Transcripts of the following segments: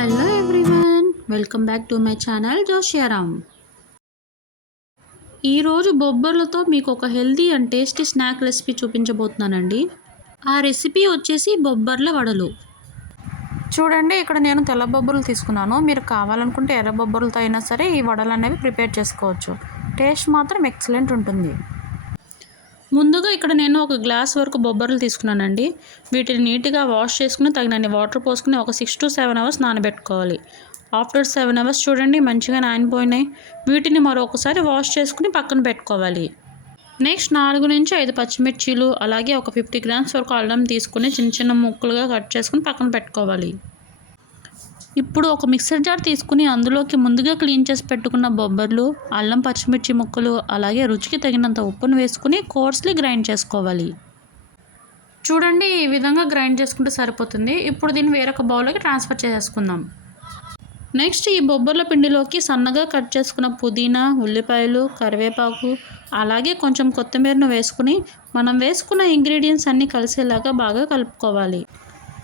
Hello everyone, welcome back to my channel Joshiyaram. ఈరోజు బొబ్బర్లతో మీకు ఒక healthy and tasty snack recipe చూపించబోతున్నానండి. ఆ రెసిపీ వచ్చేసి బొబ్బర్ల వడలు. చూడండి, ఇక్కడ నేను తెల్ల బొబ్బర్లు తీసుకున్నాను. మీరు కావాలనుకుంటే ఎర్ర బొబ్బర్లతో అయినా సరే ఈ వడలు అనేవి ప్రిపేర్ చేసుకోవచ్చు. టేస్ట్ మాత్రం ఎక్సలెంట్ ఉంటుంది. ముందుగా ఇక్కడ నేను ఒక గ్లాస్ వరకు బొబ్బర్లు తీసుకున్నానండి. వీటిని నీట్గా వాష్ చేసుకుని తగినన్ని వాటర్ పోసుకుని ఒక 6 to 7 hours నానబెట్టుకోవాలి. ఆఫ్టర్ 7 hours చూడండి మంచిగా నానిపోయినాయి. వీటిని మరొకసారి వాష్ చేసుకుని పక్కన పెట్టుకోవాలి. నెక్స్ట్ 4 నుంచి 5 పచ్చిమిర్చీలు, అలాగే ఒక 50 grams వరకు అల్లం తీసుకుని చిన్న చిన్న ముక్కలుగా కట్ చేసుకుని పక్కన పెట్టుకోవాలి. ఇప్పుడు ఒక మిక్సర్ జార్ తీసుకుని అందులోకి ముందుగా క్లీన్ చేసి పెట్టుకున్న బొబ్బర్లు, అల్లం పచ్చిమిర్చి ముక్కలు, అలాగే రుచికి తగినంత ఉప్పును వేసుకుని కోర్స్లీ గ్రైండ్ చేసుకోవాలి. చూడండి, ఈ విధంగా గ్రైండ్ చేసుకుంటే సరిపోతుంది. ఇప్పుడు దీన్ని వేరొక బౌల్లోకి ట్రాన్స్ఫర్ చేసుకుందాం. నెక్స్ట్ ఈ బొబ్బర్ల పిండిలోకి సన్నగా కట్ చేసుకున్న పుదీనా, ఉల్లిపాయలు, కరివేపాకు, అలాగే కొంచెం కొత్తిమీరను వేసుకుని మనం వేసుకున్న ఇంగ్రీడియంట్స్ అన్నీ కలిసేలాగా బాగా కలుపుకోవాలి.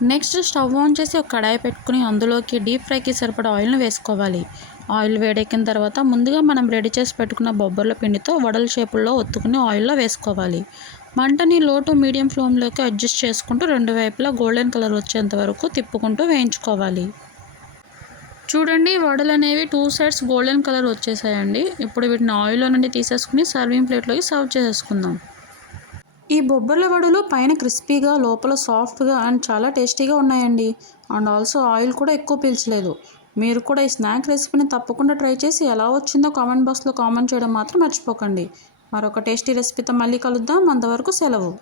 నెక్స్ట్ స్టవ్ ఆన్ చేసి ఒక కడాయి పెట్టుకుని అందులోకి డీప్ ఫ్రైకి సరిపడా ఆయిల్ని వేసుకోవాలి. ఆయిల్ వేడెక్కిన తర్వాత ముందుగా మనం రెడీ చేసి పెట్టుకున్న బొబ్బర్ల పిండితో వడల షేపుల్లో ఒత్తుకుని ఆయిల్లో వేసుకోవాలి. మంటని లో టు మీడియం ఫ్లేమ్లోకి అడ్జస్ట్ చేసుకుంటూ రెండు వైపులా గోల్డెన్ కలర్ వచ్చేంత వరకు తిప్పుకుంటూ వేయించుకోవాలి. చూడండి, వడలు అనేవి 2 sides గోల్డెన్ కలర్ వచ్చేసాయండి. ఇప్పుడు వీటిని ఆయిల్లో నుండి తీసేసుకుని సర్వింగ్ ప్లేట్లోకి సర్వ్ చేసేసుకుందాం. ఈ బొబ్బర్ల వడలు పైన క్రిస్పీగా, లోపల సాఫ్ట్గా అండ్ చాలా టేస్టీగా ఉన్నాయండి. అండ్ ఆల్సో ఆయిల్ కూడా ఎక్కువ పీల్చలేదు. మీరు కూడా ఈ స్నాక్ రెసిపీని తప్పకుండా ట్రై చేసి ఎలా వచ్చిందో కామెంట్ బాక్స్లో కామెంట్ చేయడం మాత్రం మర్చిపోకండి. మరొక టేస్టీ రెసిపీతో మళ్ళీ కలుద్దాం. అంతవరకు సెలవు.